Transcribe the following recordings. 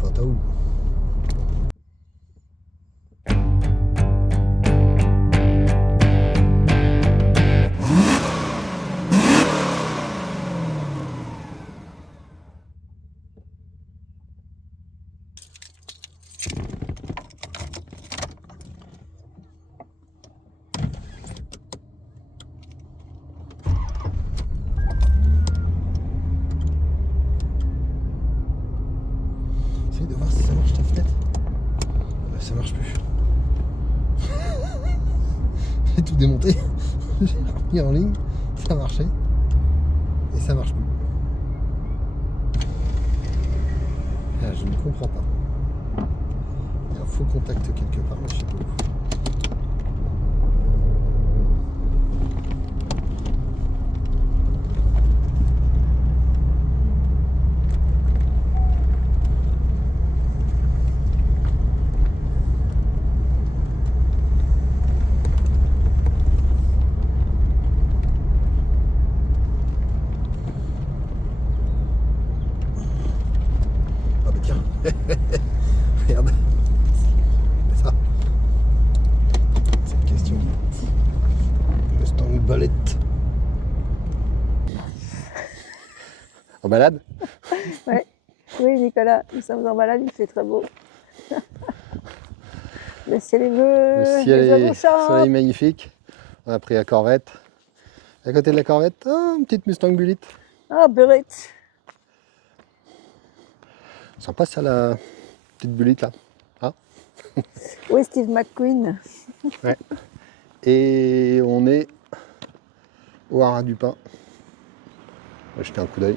photo. Essaye de voir si ça marche ta fenêtre. Ça marche plus. J'ai tout démonté. J'ai remis en ligne. Ça marchait. Et ça marche plus. Ah, je ne comprends pas. Il y a un faux contact quelque part, mais je sais pas où. Ah bah tiens. Regarde. C'est ça. C'est une question. Mustang Balette. En balade? Ouais. Oui, Nicolas, nous sommes en balade, il fait très beau. Le ciel est bleu, Le les ciel oiseaux est chantent. magnifique. On a pris la Corvette. À côté de la Corvette, oh, une petite Mustang Bullitt. Ah, Burrett. Sympa ça, la petite Bullitt là. Ah. Oui, Steve McQueen. Ouais. Et on est au Haras du Pin. On va jeter un coup d'œil.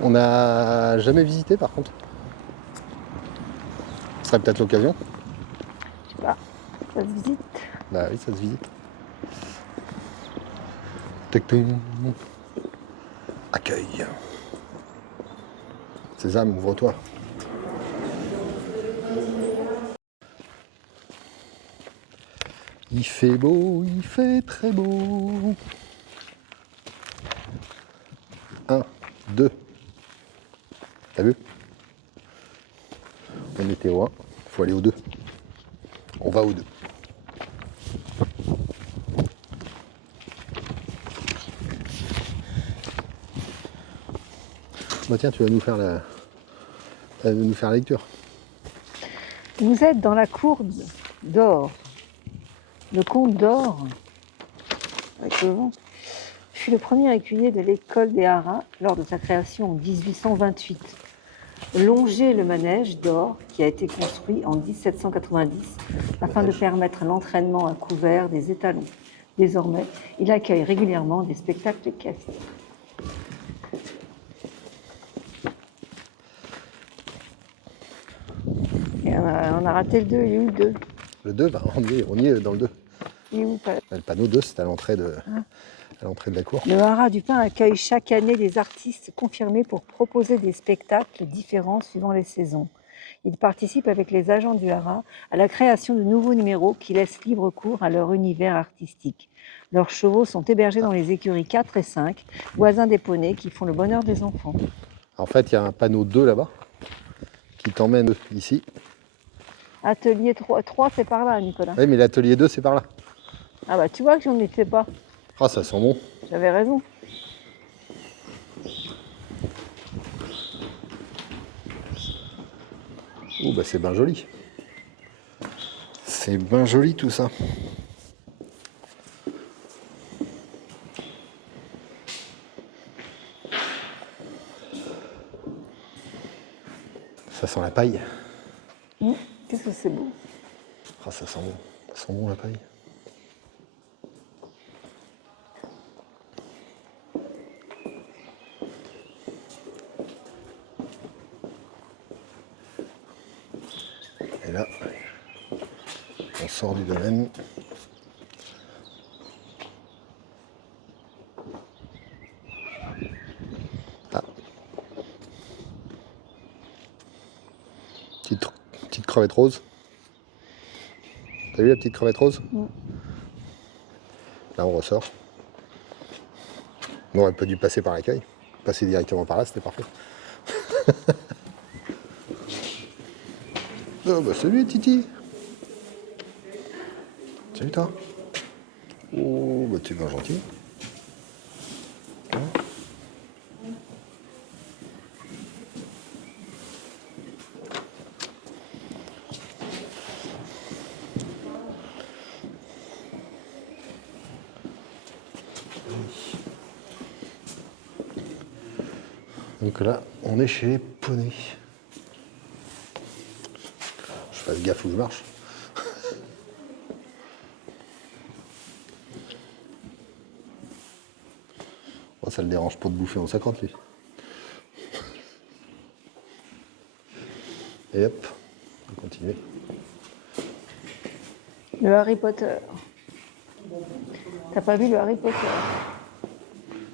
On n'a jamais visité par contre. Ce serait peut-être l'occasion. Je sais pas, ça se visite. Bah oui, ça se visite. Tic-tic. Accueil. Sésame, ouvre-toi. Il fait beau, il fait très beau. 1, 2. T'as vu? On était au 1, il faut aller au 2. On va au 2. Bah tiens, tu vas nous faire la lecture. Vous êtes dans la cour d'or. Le comte d'or, avec le vent, fut le premier écuyer de l'école des Haras lors de sa création en 1828. Longer le manège d'or qui a été construit en 1790 afin de permettre l'entraînement à couvert des étalons. Désormais, il accueille régulièrement des spectacles équestres. Et on a raté le 2, il est où le 2? Le 2, bah, on y est dans le 2. Il est où, pas... Le panneau 2, c'est à l'entrée de la cour. Le Haras du Pin accueille chaque année des artistes confirmés pour proposer des spectacles différents suivant les saisons. Il participe avec les agents du Haras à la création de nouveaux numéros qui laissent libre cours à leur univers artistique. Leurs chevaux sont hébergés dans les écuries 4 et 5, voisins des poneys qui font le bonheur des enfants. En fait, il y a un panneau 2 là-bas qui t'emmène ici. Atelier 3 c'est par là, Nicolas. Oui, mais l'atelier 2, c'est par là. Ah bah tu vois que j'en étais pas. Ah, ça sent bon. J'avais raison. Oh, bah c'est bien joli. C'est bien joli tout ça. Ça sent la paille. Qu'est-ce que c'est beau. Ah, ça sent bon. Ça sent bon la paille. Et là, on sort du domaine. Ah. Petite crevette rose. T'as vu la petite crevette rose? Là, on ressort. On aurait pas dû passer par l'accueil. Passer directement par là, c'était parfait. Oh bah salut Titi. Salut toi. Oh bah t'es bien gentil. Donc là, on est chez les poneys. Je fasse gaffe où je marche. Oh, ça le dérange pas de bouffer en 50 lui. Et hop, on va continuer. Le Harry Potter. T'as pas vu le Harry Potter?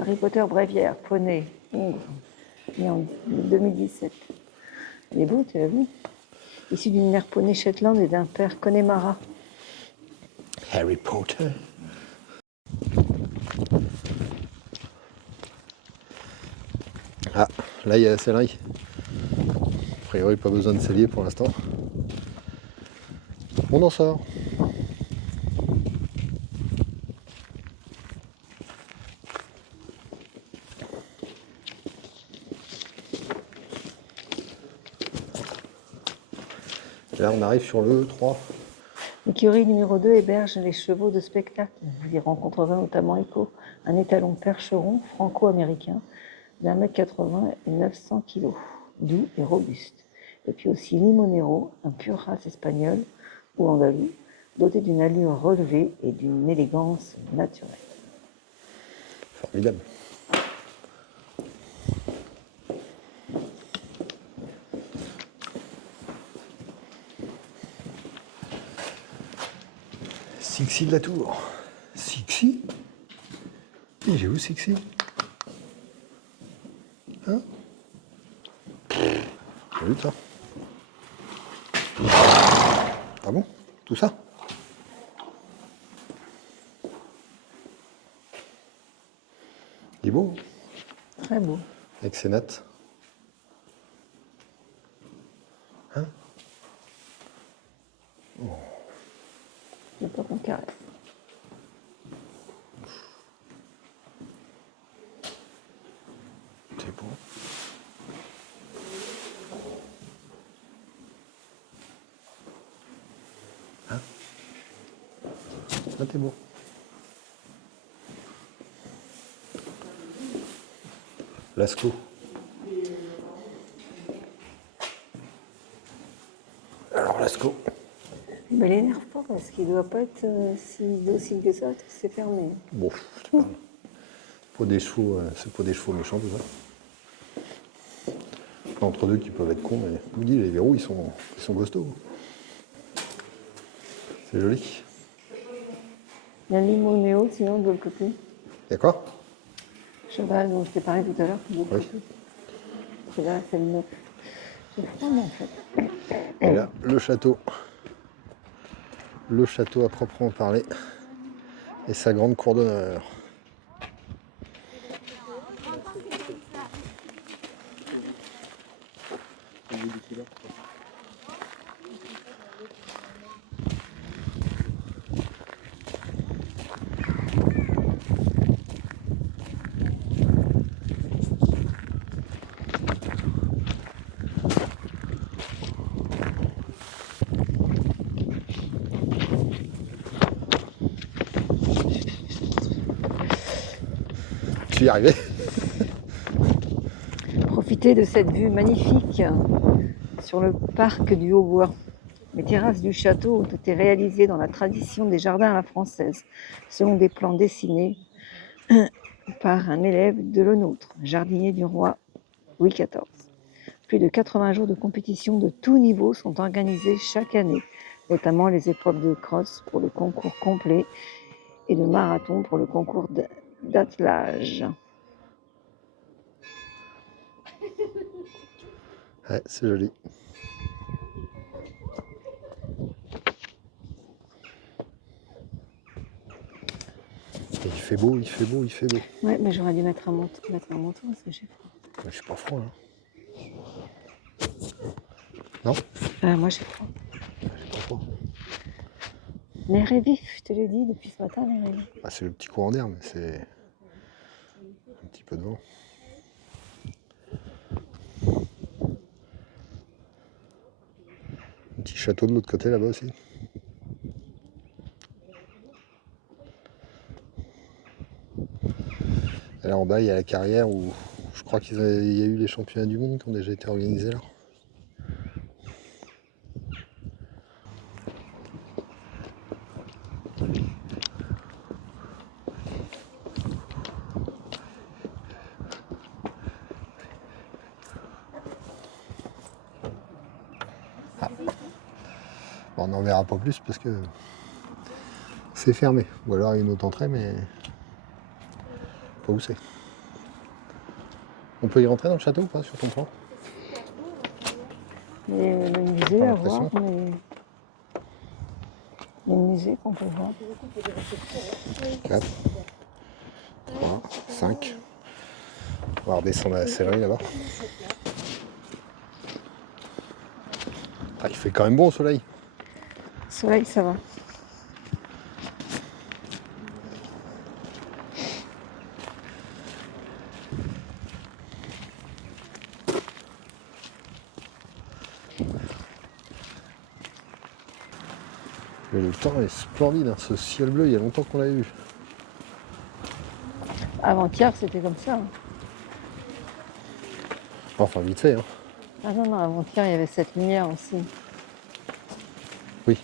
Harry Potter Bréviaire, poney, Hongre, né en 2017. Il est beau, tu l'as vu? Issu d'une mère poney Shetland et d'un père Connemara. Harry Potter. Ah, là il y a la sellerie. A priori, pas besoin de cellier pour l'instant. On en sort. Là, on arrive sur le 3. L'écurie numéro 2 héberge les chevaux de spectacle. Vous y rencontrerez notamment Echo, un étalon percheron franco-américain d'1,80 m et 900 kg, doux et robuste. Et puis aussi Limonero, un pur race espagnol ou andalou, doté d'une allure relevée et d'une élégance naturelle. Formidable. Sixi de la Tour. Sixi? Et j'ai où Sixi? Hein? T'as vu ça? Ah bon? Tout ça? Il est beau, Très beau. avec ses nattes. Hein? Il n'y a pas qu'on caresse. C'est beau. Hein? Ah, t'es beau. Lascaux. Alors, Lascaux. Mais l'énerve pas parce qu'il ne doit pas être si docile que ça, c'est fermé. Bon, je te parle. Pas des chevaux, c'est pas des chevaux méchants, tout ça. Entre deux qui peuvent être cons, mais je vous dis, les verrous, ils sont costauds. C'est joli. Il y a Limonéo, sinon de l'autre côté. Il y a quoi? Cheval dont je t'ai parlé tout à l'heure, de l'autre Oui. côté. C'est là, c'est le 9. J'ai froid, en fait. Et là, le château. Le château à proprement parler. Et sa grande cour d'honneur. Tu y arrivé? Profitez de cette vue magnifique sur le parc du Haut-Bois. Les terrasses du château ont été réalisées dans la tradition des jardins à la française, selon des plans dessinés par un élève de Lenôtre, jardinier du roi Louis XIV. Plus de 80 jours de compétition de tous niveaux sont organisés chaque année, notamment les épreuves de cross pour le concours complet et de marathon pour le concours d'attelage. Ouais, c'est joli. Et il fait beau, il fait beau, il fait beau. Ouais, mais j'aurais dû mettre un manteau parce que j'ai froid. Je suis pas froid là. Non, Moi j'ai froid. j'ai pas froid. L'air est vif, je te l'ai dit depuis ce matin, l'air est vif. Ah, c'est le petit courant d'air, mais c'est un petit peu de vent. Un petit château de l'autre côté là-bas aussi. Et là en bas, il y a la carrière où je crois qu'il y a eu les championnats du monde qui ont déjà été organisés là. Ah. Bon, on n'en verra pas plus parce que c'est fermé. Ou alors il y a une autre entrée, mais pas où c'est. On peut y rentrer dans le château ou pas sur ton plan? Et le musée Pas à voir, l'impression. mais. Les musées qu'on peut voir. 4, 3, 5. On va redescendre à la sellerie là-bas. Ah, il fait quand même bon au soleil. Soleil, ça va. Mais le temps est splendide, hein. Ce ciel bleu, il y a longtemps qu'on l'avait vu. Avant-hier, c'était comme ça. Enfin, vite fait, hein. Ah non, avant-hier, il y avait cette lumière aussi. Oui.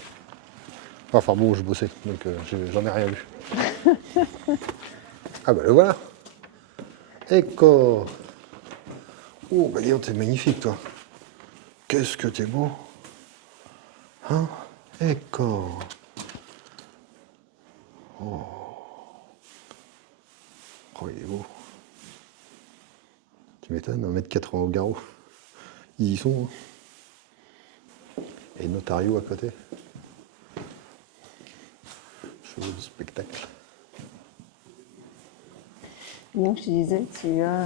Enfin bon, je bossais, donc j'en ai rien vu. Ah bah le voilà. Ecco. Oh, bah dis donc, t'es magnifique, toi. Qu'est-ce que t'es beau. Hein? Ecco. Oh. Oh, il est beau. Tu m'étonnes, 1m80 au garrot. Ils y sont. Hein. Et Notario à côté. Chevaux de spectacle. Donc, je disais, tu as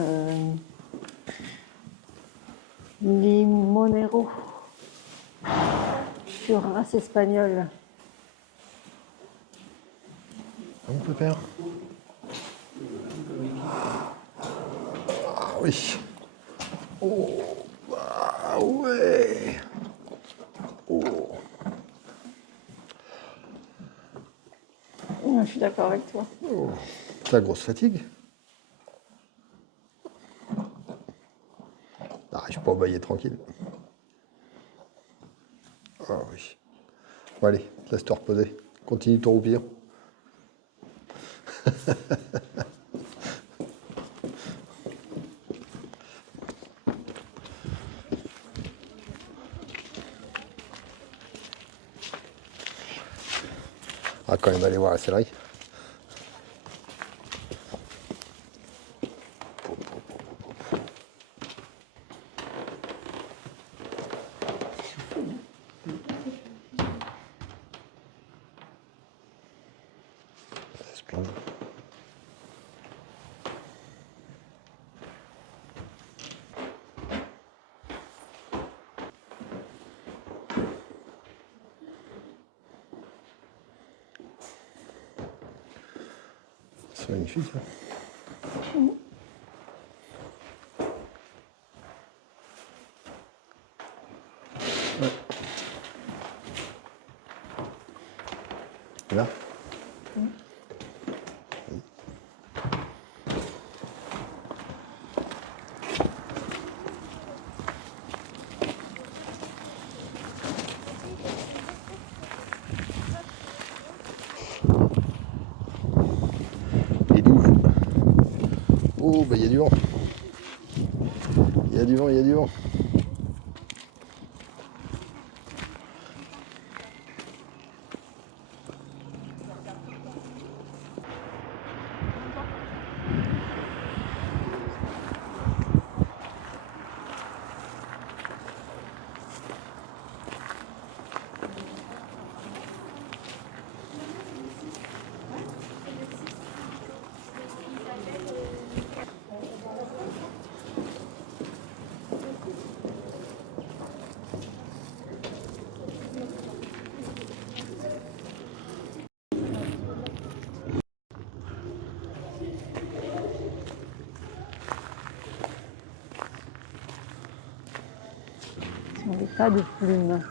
Limonero sur race espagnole. Mon pépère. Ah oui. Oh, bah ouais. Oh. Je suis d'accord avec toi. Oh. La grosse fatigue. N'arrive pas à bailler tranquille. Ah oui. Bon allez, laisse te reposer. Continue ton roupillon. Ah, quand même aller voir la sellerie. C'est splendide. C'est magnifique. Hein. Ouais. Là. Et d'où? Oh, bah il y a du vent. Il y a du vent, il y a du vent. Pas de plumes.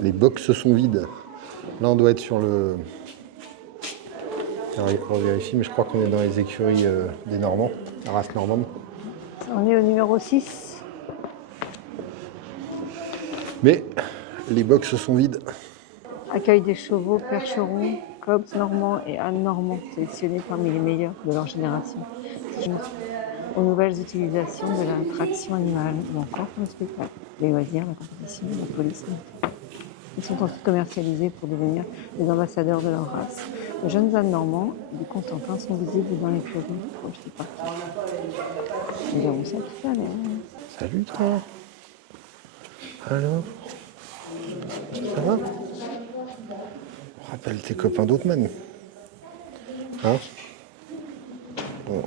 Les box sont vides. Là, on doit être sur le... On vérifie, mais je crois qu'on est dans les écuries des Normands, la race normande. On est au numéro 6. Mais les box sont vides. Accueil des chevaux, percherons, Cobbs normands et ânes normands, sélectionnés parmi les meilleurs de leur génération, aux nouvelles utilisations de la traction animale, ou encore pour le spectacle, les loisirs, la compétition, la police. Ils sont ensuite commercialisés pour devenir les ambassadeurs de leur race. Les jeunes ânes normands et du Contentin sont visibles dans l'écurie proche du parc. Nous verrons ça tout à l'heure. Salut toi. Alors, ça va? Rappelle tes copains d'Oatman. Hein? Oh.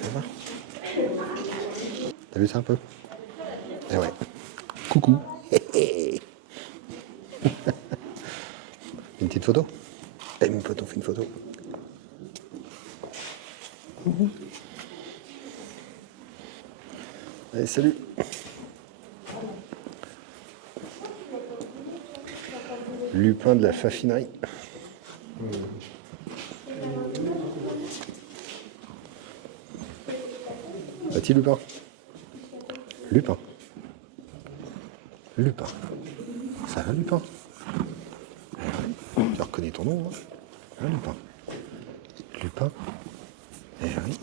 Ça va? T'as vu ça un peu? Eh ouais. Coucou. Une petite photo? Eh, mon pote, on fait une photo. Allez, salut. Lupin de la Faffinerie. Va-t-il Lupin? Lupin. Lupin. Ça va Lupin? Tu reconnais ton nom, hein, Lupin? Lupin? Eh oui.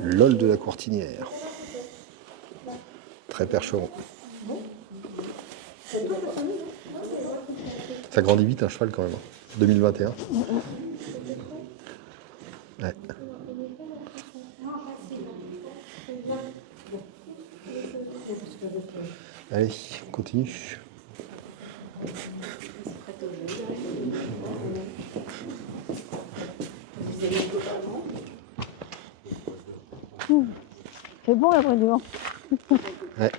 LOL de la Courtinière. Très percheron. Ça grandit vite un cheval quand même. 2021. Ouais. Allez, on continue. C'est bon l'après du vent. Ouais.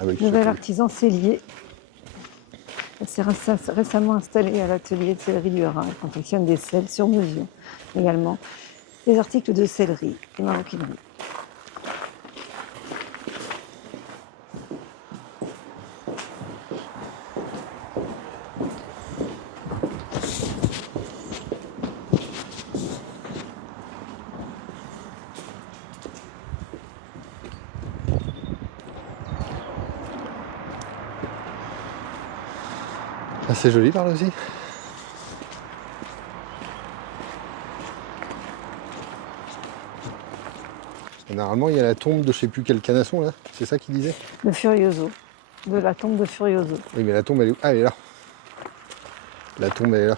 Ah oui, Nouvel artisan sellier. Elle s'est récemment installée à l'atelier de sellerie du Haras. Elle confectionne des selles sur mesure. Également des articles de sellerie et maroquinerie. Ah, c'est joli par là aussi. Normalement, il y a la tombe de je sais plus quel canasson là. C'est ça qu'il disait? De Furioso. De la tombe de Furioso. Oui, mais la tombe, elle est où? Ah, elle est là. La tombe, elle est là.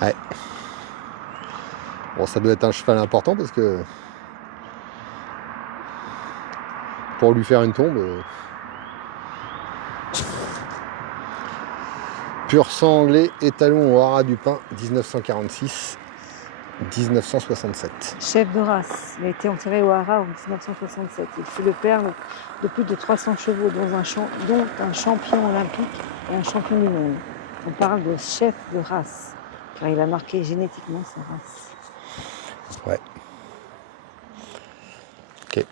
Ouais. Bon, ça doit être un cheval important parce que pour lui faire une tombe, pur sang anglais, étalon au haras du Pin, 1946-1967. Chef de race. Il a été enterré au Haras en 1967. Il fut le père de plus de 300 chevaux, dont un champion olympique et un champion du monde. On parle de chef de race, car il a marqué génétiquement sa race. Ouais. Ok.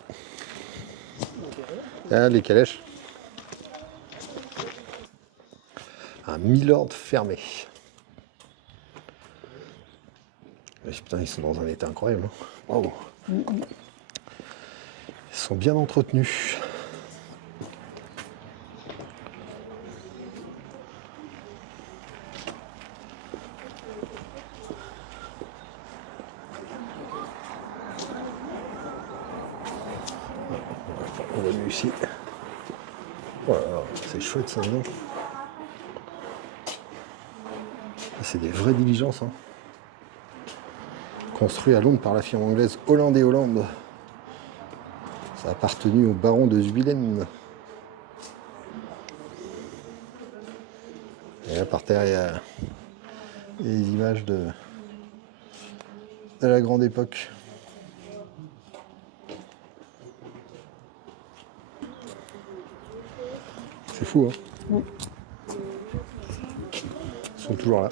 Ah, les calèches. Un Milord fermé. Mais putain, ils sont dans un état incroyable. Hein. Wow. Ils sont bien entretenus. On va venu ici. Voilà, c'est chouette ça, non? C'est des vraies diligences. Hein. Construit à Londres par la firme anglaise Holland & Holland. Ça a appartenu au baron de Zwilen. Et là par terre, il y a les images de la grande époque. C'est fou, hein? Oui. Ils sont toujours là.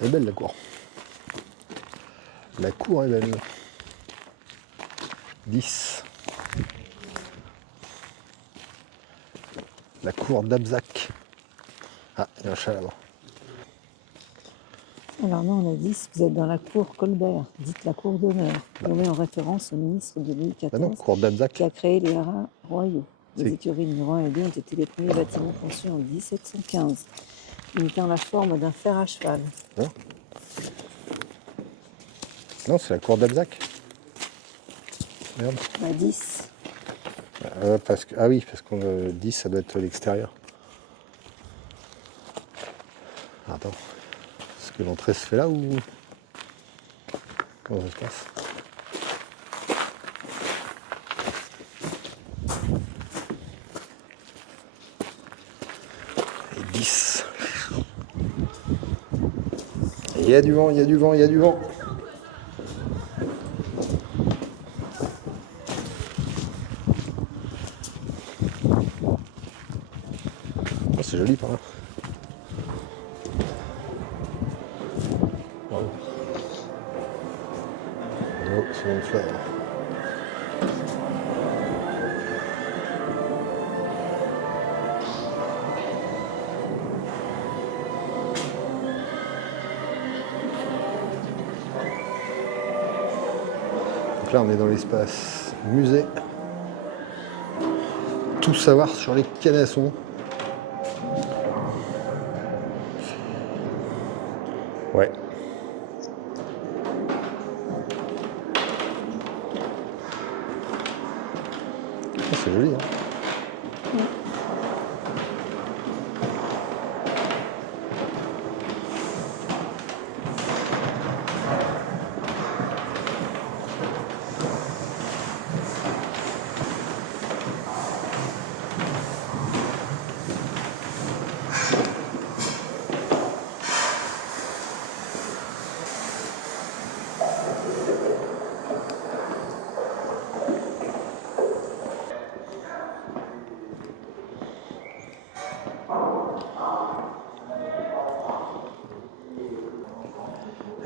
Elle est belle la cour. La cour est belle. 10. La cour d'Abzac. Ah, il y a un chat là-bas. Alors non, on a 10, vous êtes dans la cour Colbert, dite la cour d'honneur, nommée en référence au ministre de Louis XIV Bah non, cour d'Abzac. qui a créé les haras royaux. Les C'est- écuries numéro 1 et 2 ont été les premiers bâtiments conçus en 1715, imitant la forme d'un fer à cheval. Non, non c'est la cour d'Abzac. Merde. Bah 10. Parce que, ah oui, parce qu'on 10, ça doit être l'extérieur. Attends. Est-ce que l'entrée se fait là ou comment ça se passe? Et 10. Il y a du vent, il y a du vent, il y a du vent. Oh, c'est joli par là. Bravo. Oh, c'est une fleur. Donc là, on est dans l'espace musée. Tout savoir sur les canassons. Ouais. Oh, c'est joli, hein.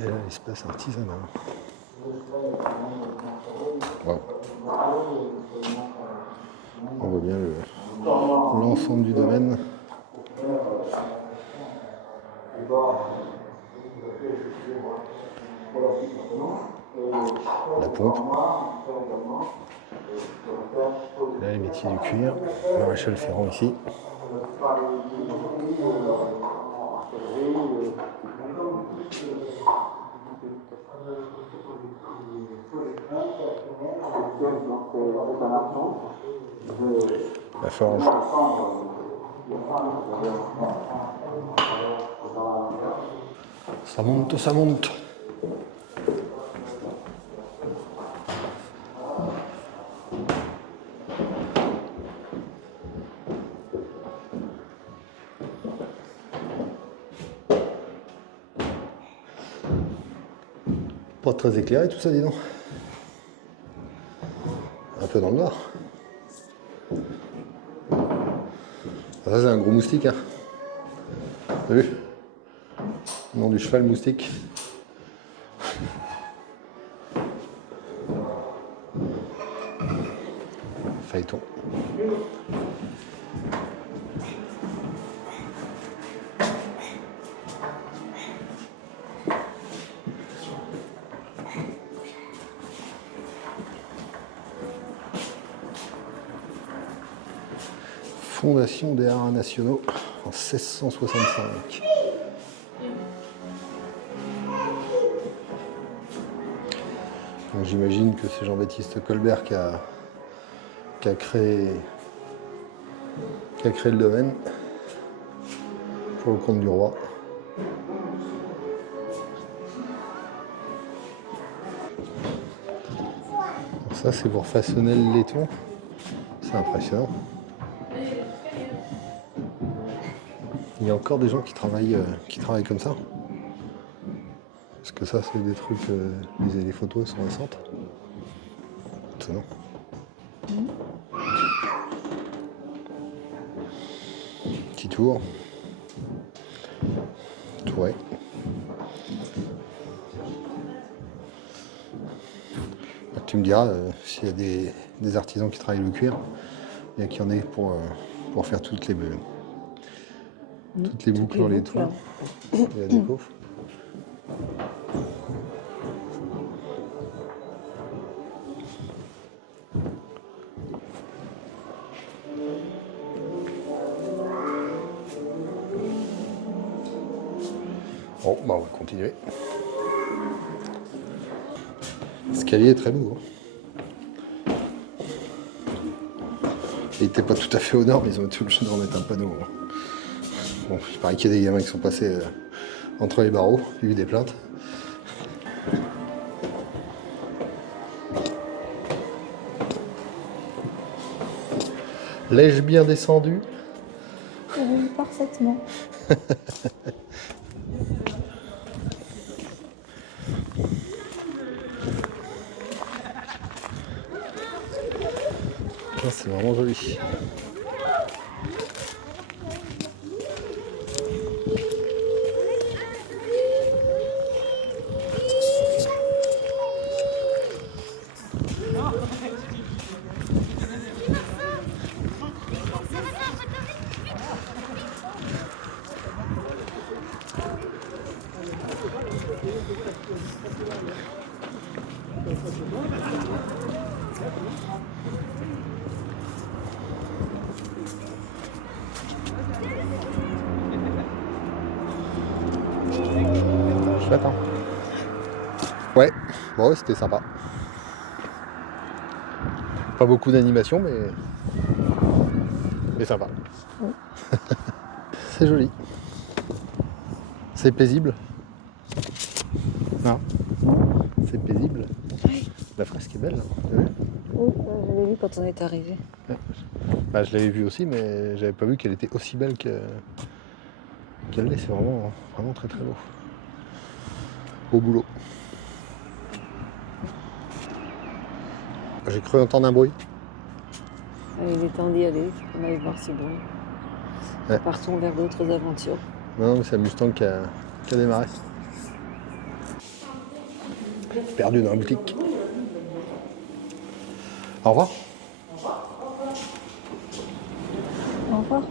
Et là, l'espace artisanal. Wow. On voit bien l'ensemble du domaine. La pompe. Là, les métiers du cuir. Maréchal Ferrand ici. La forge. Ça monte, ça monte. Pas très éclairé tout ça, dis donc. Un peu dans le noir. Ah, ça c'est un gros moustique, hein. T'as vu? Le nom du cheval moustique. Phaéton. Fondation des haras nationaux en 1665. Donc j'imagine que c'est Jean-Baptiste Colbert qui a créé le domaine pour le compte du roi. Donc ça c'est pour façonner le laiton. C'est impressionnant. Il y a encore des gens qui travaillent comme ça. Parce que ça c'est des trucs, les photos sont récentes. Étonnant. Petit tour. Touret. Tu me diras s'il y a des artisans qui travaillent le cuir, il y a qui en ait pour faire toutes les boucles dans les toits et la déco. Bon, bah on va continuer. L'escalier est très lourd. Il n'était pas tout à fait au nord, mais ils ont été obligés de remettre un panneau. Bon, il paraît qu'il y a des gamins qui sont passés entre les barreaux, il y a eu des plaintes. L'ai-je bien descendu? Oui, parfaitement. C'est vraiment joli. Chouette, hein? Ouais, bon, c'était sympa. Pas beaucoup d'animation, mais sympa. Oui. C'est joli. C'est paisible. Non. C'est paisible. Oui. La fresque est belle. Hein. Oui, je l'ai vu quand on est arrivé. Ouais. Bah, je l'avais vue aussi, mais j'avais pas vu qu'elle était aussi belle qu'elle l'est. C'est vraiment très très beau. Au boulot. J'ai cru entendre un bruit. Il est temps d'y aller, on aille voir ce bruit. Ouais. Partons vers d'autres aventures. Non, mais c'est un Mustang qui a démarré. Perdu dans la boutique. Au revoir. Au revoir.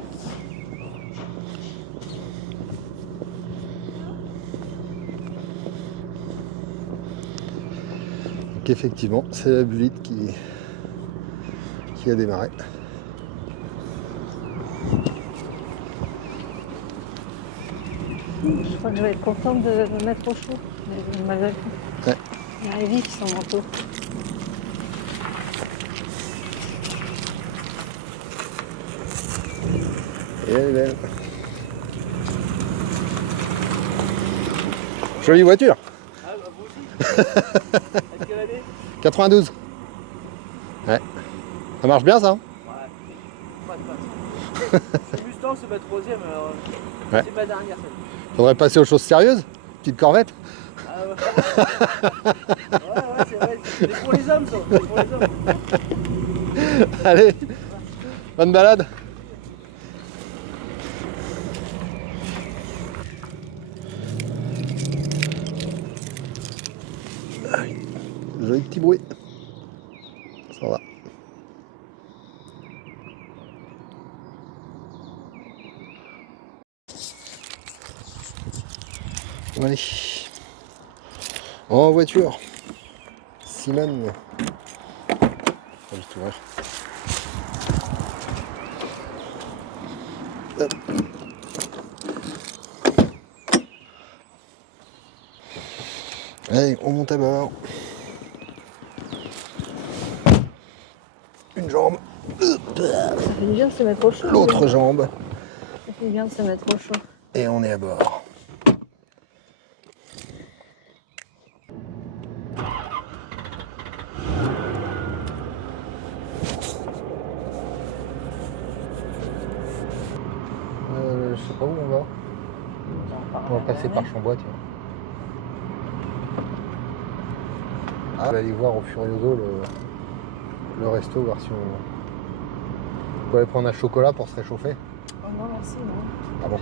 Donc effectivement, c'est la bulite qui a démarré. Je crois que je vais être contente de me mettre au chaud, malgré tout. Ouais. Il y a Evie sans manteau. Et elle est belle. Jolie voiture. Ah bah vous aussi. À quelle année? 92. Ouais. Ça marche bien ça, hein? Ouais. Pas de passe. C'est Mustang, c'est ma troisième, alors Ouais. c'est ma dernière celle. Faudrait passer aux choses sérieuses. Petite Corvette. Ah ouais. Ouais, c'est vrai. C'est pour les hommes ça. C'est pour les hommes. Allez, bonne balade. Joli petit bruit. Ça va. Allez. En voiture. Simone. Pas du tout, ouais. Hop. Allez, on monte à bord. Ça fait du bien de se mettre au chaud. l'autre jambe. Ça fait du bien de se mettre au chaud. Et on est à bord. Je sais pas où on va. On va passer par Chambois, tiens. Ah, on va aller voir au Furioso le resto, voir si on peut aller prendre un chocolat pour se réchauffer. Oh non, merci, non. Ah bon?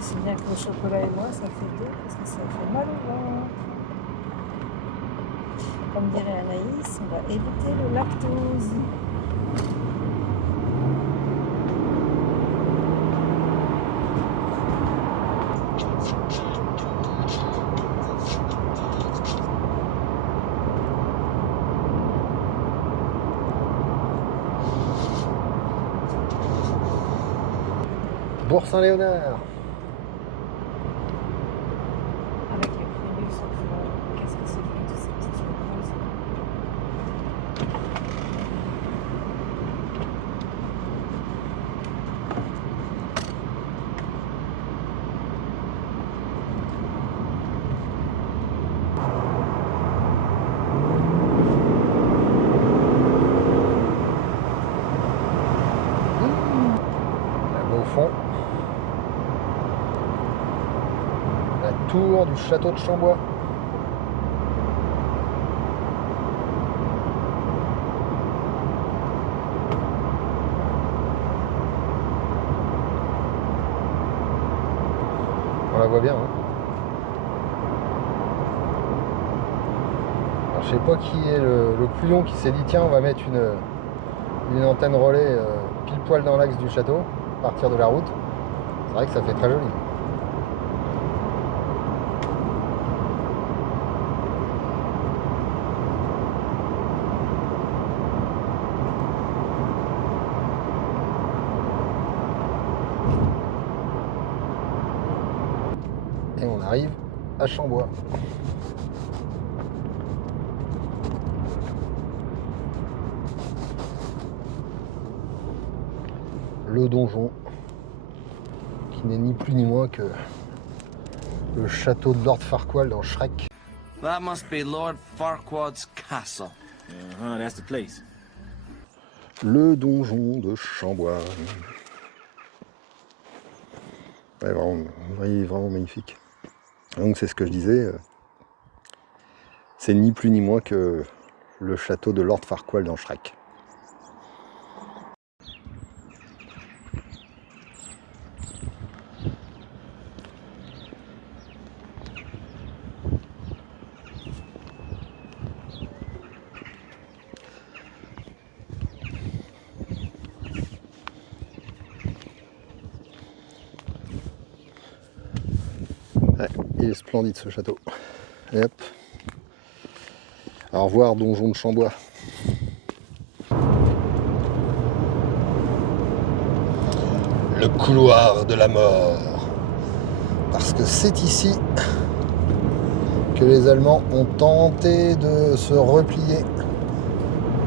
C'est bien que le chocolat et moi, ça fait deux, parce que ça fait mal au ventre. Comme dirait Anaïs, on va éviter le lactose. Bourg-Saint-Léonard. Avec les prunus sur le fond. Qu'est-ce que c'est que toutes ces petites choses? Là-bas au fond, la tour du château de Chambois. On la voit bien, hein. Alors, je sais pas qui est le couillon qui s'est dit tiens, on va mettre une antenne relais pile poil dans l'axe du château, à partir de la route. C'est vrai que ça fait très joli. Et on arrive à Chambois. Le donjon, qui n'est ni plus ni moins que le château de Lord Farquaad dans Shrek. That must be Lord Farquaad's castle. That's the place. Le donjon de Chambois. Ouais, vraiment, il est vraiment magnifique. Donc c'est ce que je disais, c'est ni plus ni moins que le château de Lord Farquaad dans Shrek. Ouais, il est splendide ce château. Et hop. Au revoir, donjon de Chambois. Le couloir de la mort. Parce que c'est ici que les Allemands ont tenté de se replier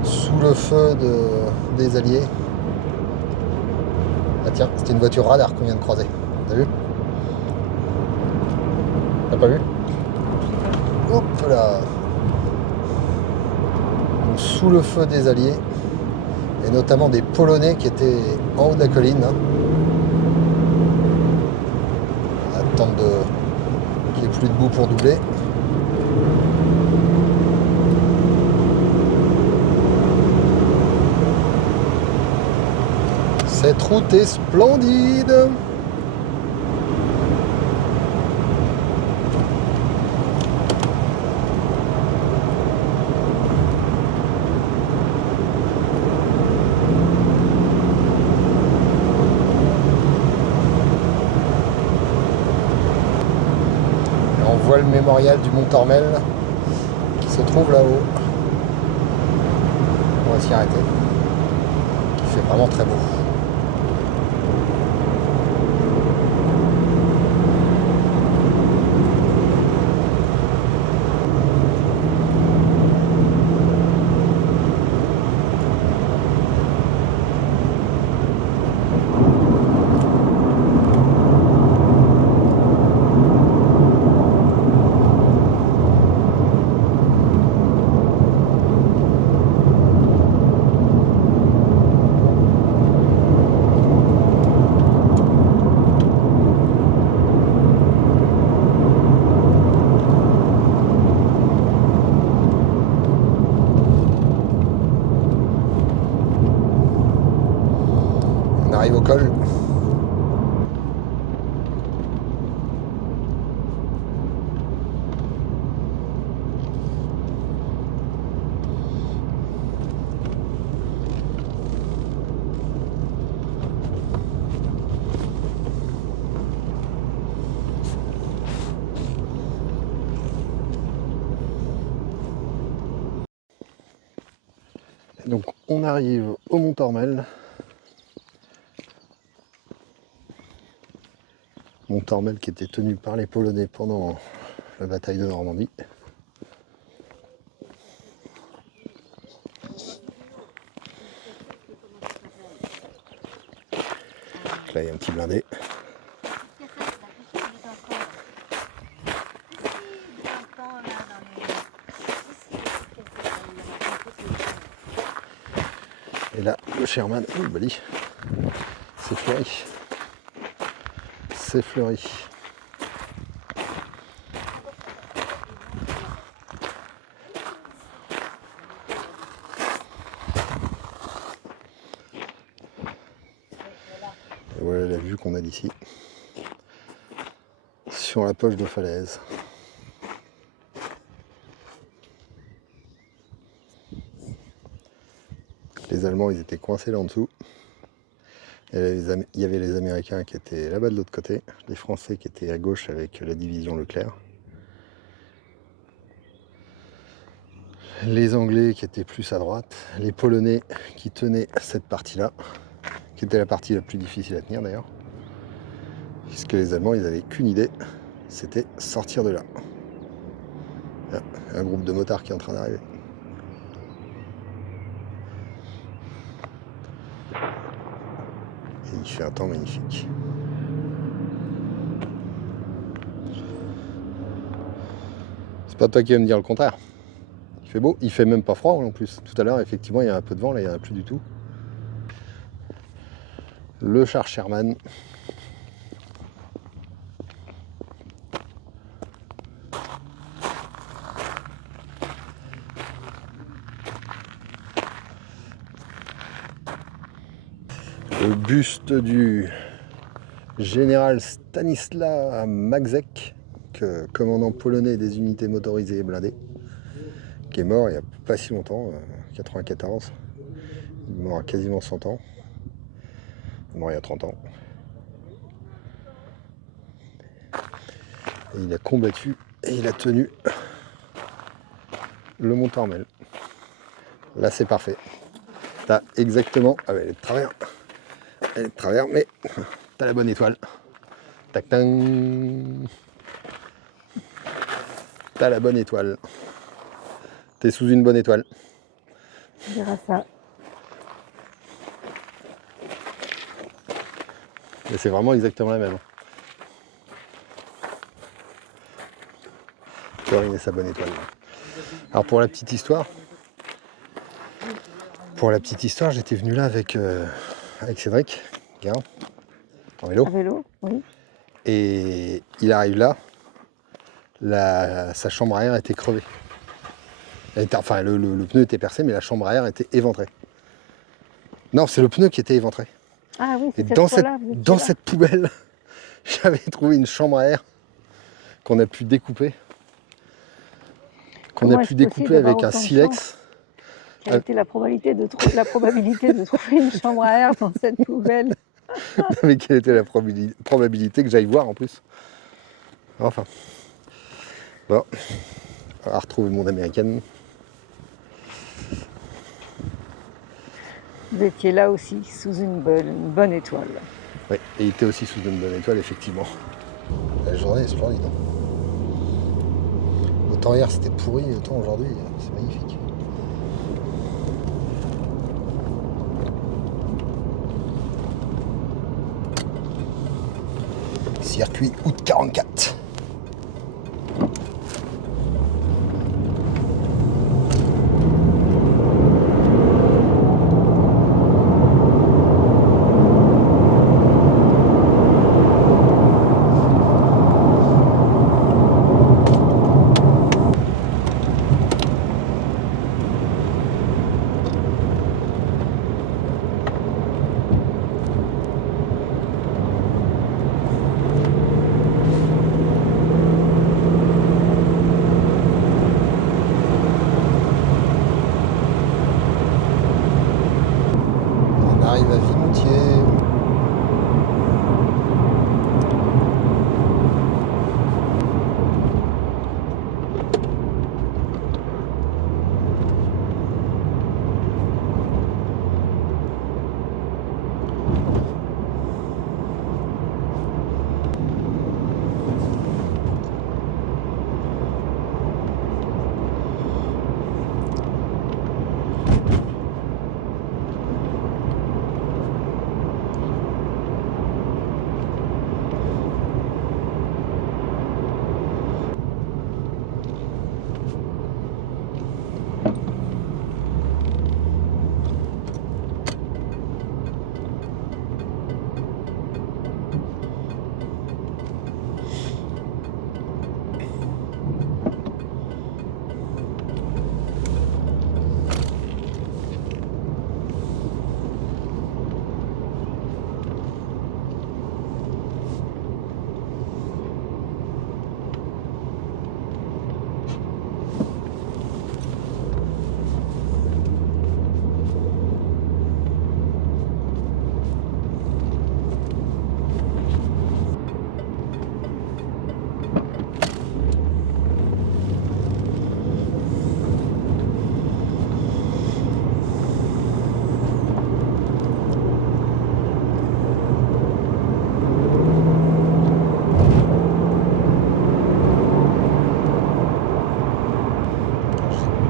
sous le feu des Alliés. Ah tiens, c'était une voiture radar qu'on vient de croiser. T'as vu? T'as pas vu? Hop là! Donc, sous le feu des Alliés, et notamment des Polonais qui étaient en haut de la colline. Hein. Attendre qu'il n'y ait plus de boue pour doubler. Cette route est splendide! On voit le mémorial du Mont Tormel qui se trouve là-haut. On va s'y arrêter. Il fait vraiment très beau. arrive au col. Donc on arrive au Mont Tormel. Mont Tormel qui était tenu par les Polonais pendant la bataille de Normandie. Là il y a un petit blindé. Et là, le Sherman, oh, bah dit, c'est fleuri. C'est fleuri. Et voilà la vue qu'on a d'ici. Sur la poche de falaise. Les Allemands, ils étaient coincés là en dessous. Et il y avait les Américains qui étaient là-bas de l'autre côté, les Français qui étaient à gauche avec la division Leclerc, les Anglais qui étaient plus à droite, les Polonais qui tenaient cette partie-là, qui était la partie la plus difficile à tenir d'ailleurs, puisque les Allemands, ils n'avaient qu'une idée, c'était sortir de là. Là, un groupe de motards qui est en train d'arriver. Et il fait un temps magnifique. C'est pas toi qui vas me dire le contraire. Il fait beau, il fait même pas froid en plus. Tout à l'heure, effectivement, il y a un peu de vent, là, il n'y en a plus du tout. Le char Sherman. Le buste du général Stanisław Magzek, commandant polonais des unités motorisées et blindées, qui est mort il n'y a pas si longtemps, 94. Il est mort à quasiment 100 ans. Il est mort il y a 30 ans. Et il a combattu et il a tenu le Mont Tormel. Là c'est parfait. T'as exactement... Ah ouais, elle est de travers. Elle est de travers, mais t'as la bonne étoile. Tac tac. T'as la bonne étoile. T'es sous une bonne étoile. On verra ça. Et c'est vraiment exactement la même. Corinne et sa bonne étoile. Alors pour la petite histoire, j'étais venu là avec Cédric, Guérin, en vélo. À vélo, oui. Et il arrive là, sa chambre à air était crevée. Enfin, le pneu était percé, mais la chambre à air était éventrée. Non, c'est le pneu qui était éventré. Ah oui, Et c'est dans cette poubelle, j'avais trouvé une chambre à air qu'on a pu découper. Avec un silex. Quelle était la probabilité de trouver une chambre à air dans cette poubelle? Mais quelle était la probabilité que j'aille voir en plus? Enfin. Bon. On va retrouver mon américaine. Vous étiez là aussi, sous une bonne étoile. Oui, et il était aussi sous une bonne étoile, effectivement. La journée est splendide. Autant hier c'était pourri, autant aujourd'hui c'est magnifique. Circuit août 44.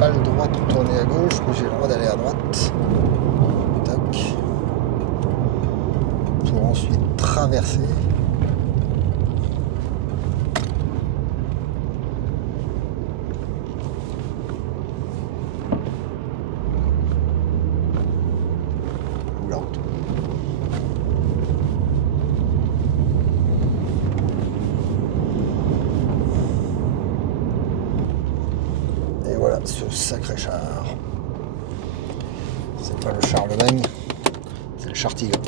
pas le droit de tourner à gauche, mais j'ai le droit d'aller à droite. Tac. Pour ensuite traverser. Ou la route. Et voilà ce sacré char. C'est pas le Charlemagne, c'est le Char-Tigre.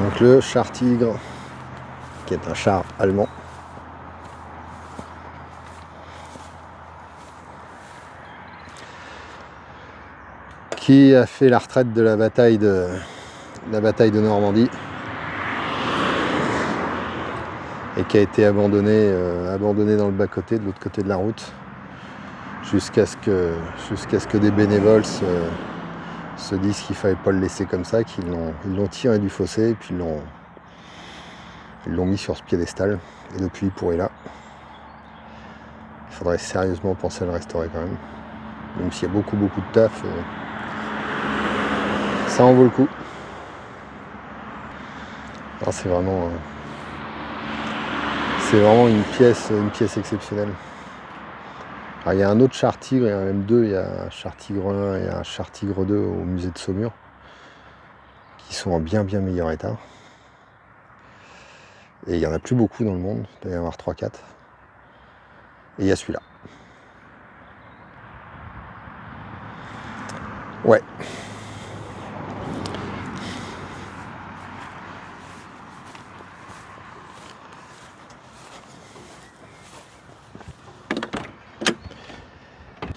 Donc le Char-Tigre, qui est un char allemand. Qui a fait la retraite de la bataille de Normandie et qui a été abandonné dans le bas-côté, de l'autre côté de la route, jusqu'à ce que des bénévoles se disent qu'il fallait pas le laisser comme ça, qu'ils l'ont tiré du fossé et puis ils l'ont mis sur ce piédestal, et depuis il pourrait là. Il faudrait sérieusement penser à le restaurer quand même s'il y a beaucoup de taf, ça en vaut le coup. C'est vraiment une pièce exceptionnelle. Alors, il y a un autre Char-Tigre, il y en a même deux, il y a un Char-Tigre 1 et un Char-Tigre 2 au musée de Saumur, qui sont en bien meilleur état. Et il n'y en a plus beaucoup dans le monde, il doit y en avoir 3-4. Et il y a celui-là. Ouais.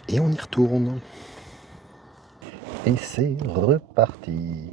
Et on y retourne. Et c'est reparti.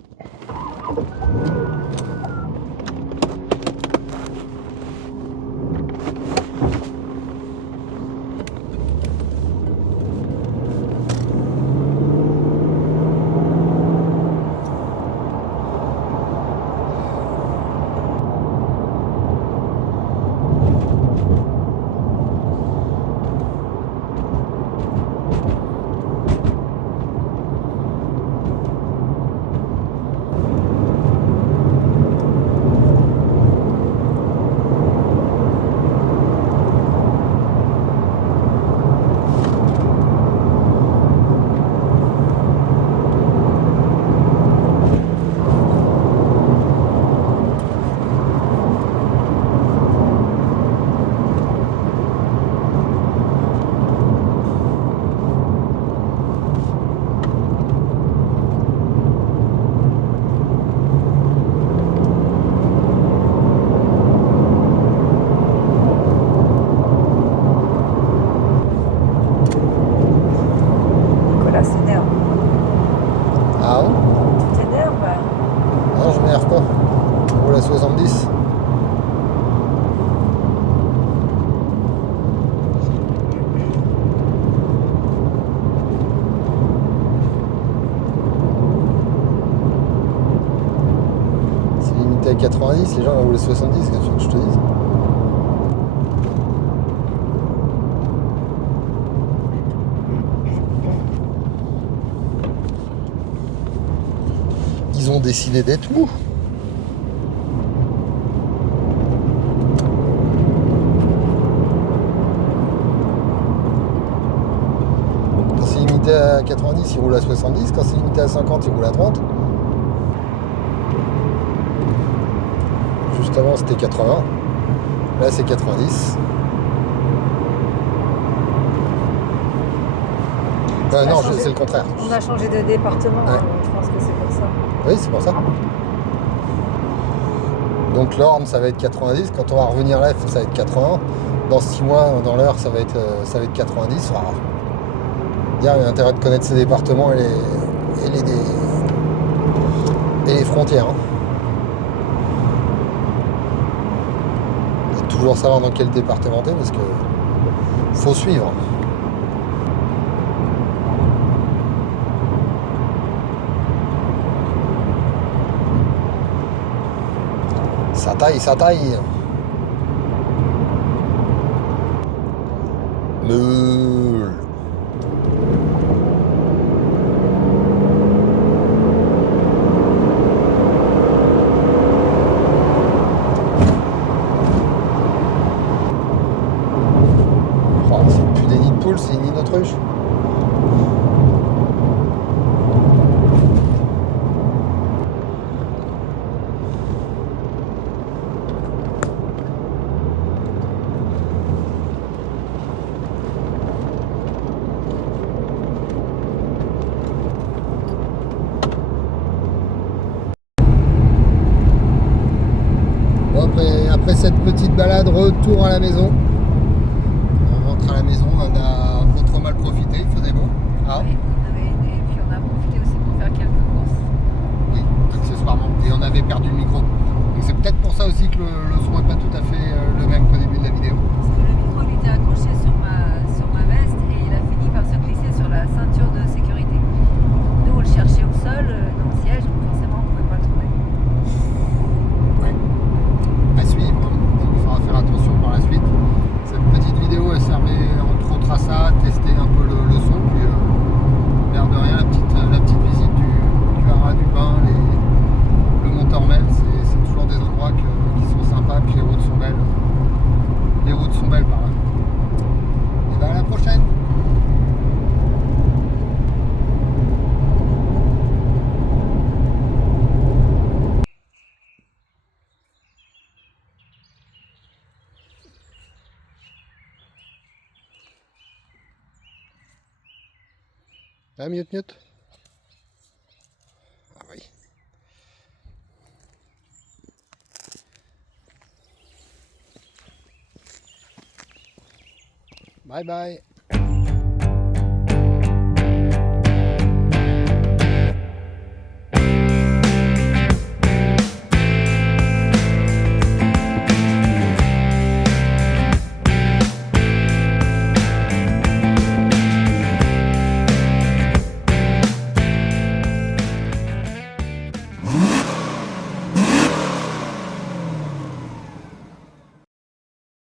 À 90, les gens roulaient 70, qu'est-ce que tu veux que je te dise? Ils ont décidé d'être mous. Quand c'est limité à 90, ils roulent à 70. Quand c'est limité à 50, ils roulent à 30. Juste avant c'était 80, là c'est 90. Non, c'est le contraire. On a changé de département, ouais. Je pense que c'est pour ça. Oui, c'est pour ça. Donc l'Orne ça va être 90, quand on va revenir là ça va être 80. Dans 6 mois, dans l'heure ça va être 90. Enfin, il y a intérêt de connaître ces départements et les frontières. Hein. Toujours savoir dans quel département t'es parce que faut suivre. Ça taille. Meule. Oh, c'est plus des nids de poules, c'est une nid d'autruche. Bon, après cette petite balade, retour à la maison. On rentre à la maison, on a pas trop mal profité, il faisait beau. Ah. Oui, et puis on a profité aussi pour faire quelques courses. Oui, accessoirement. Et on avait perdu le micro. Donc c'est peut-être pour ça aussi que le son n'est pas tout à fait le même qu'au début de la vidéo. Parce que le micro lui était accroché sur ma veste et il a fini par se glisser sur la ceinture de sécurité. Nous on le cherchait au sol, dans le siège, donc forcément on ne pouvait pas le trouver. Ouais. À suivre, il faudra faire attention par la suite. Cette petite vidéo elle servait entre autres à ça, tester un peu le son, puis l'air de rien, la petite visite du haras, du Pin, le Mont-Tormel, c'est toujours des endroits qui sont sympas, puis les routes sont belles. Les routes sont belles par là. Et ben à la prochaine. Ah, mieux. Ah oui. Bye bye.